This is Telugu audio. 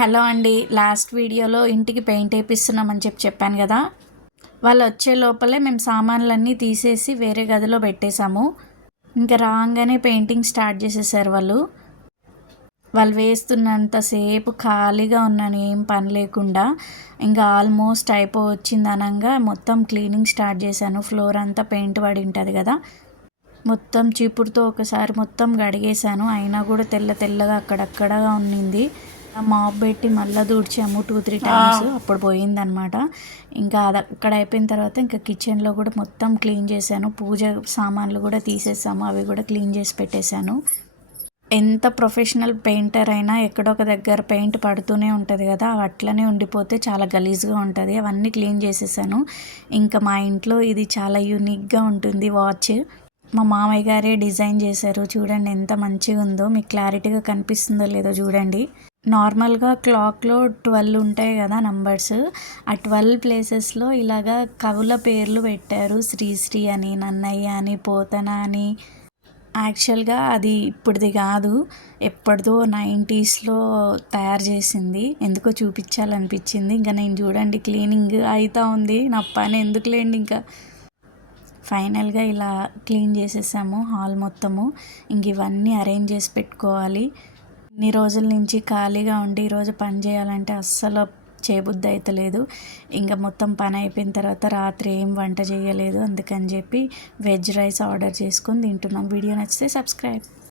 హలో అండి. లాస్ట్ వీడియోలో ఇంటికి పెయింట్ వేపిస్తున్నామని చెప్పాను కదా. వాళ్ళు వచ్చే లోపలే మేము సామాన్లన్నీ తీసేసి వేరే గదిలో పెట్టేశాము. ఇంకా రాగానే పెయింటింగ్ స్టార్ట్ చేసేసారు వాళ్ళు. వాళ్ళు వేస్తున్నంతసేపు ఖాళీగా ఉన్నాను, ఏం పని లేకుండా. ఇంకా ఆల్మోస్ట్ అయిపోవచ్చింది అనగా మొత్తం క్లీనింగ్ స్టార్ట్ చేశాను. ఫ్లోర్ అంతా పెయింట్ పడి ఉంటుంది కదా, మొత్తం చీపురుతో ఒకసారి మొత్తం కడిగేశాను. అయినా కూడా తెల్ల తెల్లగా అక్కడక్కడ ఉన్నింది. మాప్ పెట్టి మళ్ళీ తుడిచాము 2-3 టైమ్స్, అప్పుడు పోయిందనమాట. ఇంకా అది అక్కడ అయిపోయిన తర్వాత ఇంకా కిచెన్లో కూడా మొత్తం క్లీన్ చేశాను. పూజ సామాన్లు కూడా తీసేసాము, అవి కూడా క్లీన్ చేసి పెట్టేశాను. ఎంత ప్రొఫెషనల్ పెయింటర్ అయినా ఎక్కడో ఒక దగ్గర పెయింట్ పడుతూనే ఉంటుంది కదా, అట్లనే ఉండిపోతే చాలా గలీజ్గా ఉంటుంది. అవన్నీ క్లీన్ చేసేసాను. ఇంకా మా ఇంట్లో ఇది చాలా యూనిక్గా ఉంటుంది వాచ్. మా మామయ్య గారే డిజైన్ చేశారు. చూడండి ఎంత మంచిగా ఉందో. మీకు క్లారిటీగా కనిపిస్తుందో లేదో చూడండి. నార్మల్గా క్లాక్లో 12 ఉంటాయి కదా నంబర్స్, ఆ 12 ప్లేసెస్లో ఇలాగా కవుల పేర్లు పెట్టారు. శ్రీశ్రీ అని, నన్నయ్య అని, పోతన అని. యాక్చువల్గా అది ఇప్పుడుది కాదు, ఎప్పటిదో 90sలో తయారు చేసింది. ఎందుకో చూపించాలనిపించింది. ఇంకా నేను చూడండి క్లీనింగ్ అవుతూ ఉంది. నా పని ఎందుకులేండి. ఇంకా ఫైనల్గా ఇలా క్లీన్ చేసేసాము హాల్ మొత్తము. ఇంక ఇవన్నీ అరేంజ్ చేసి పెట్టుకోవాలి. ఇన్ని రోజుల నుంచి ఖాళీగా ఉండి ఈరోజు పని చేయాలంటే అస్సలు చేయబుద్ధి అవుతలేదు. ఇంకా మొత్తం పని అయిపోయిన తర్వాత రాత్రి ఏం వంట చేయలేదు. అందుకని చెప్పి వెజ్ రైస్ ఆర్డర్ చేసుకొని తింటున్నాం. వీడియో నచ్చితే సబ్స్క్రైబ్.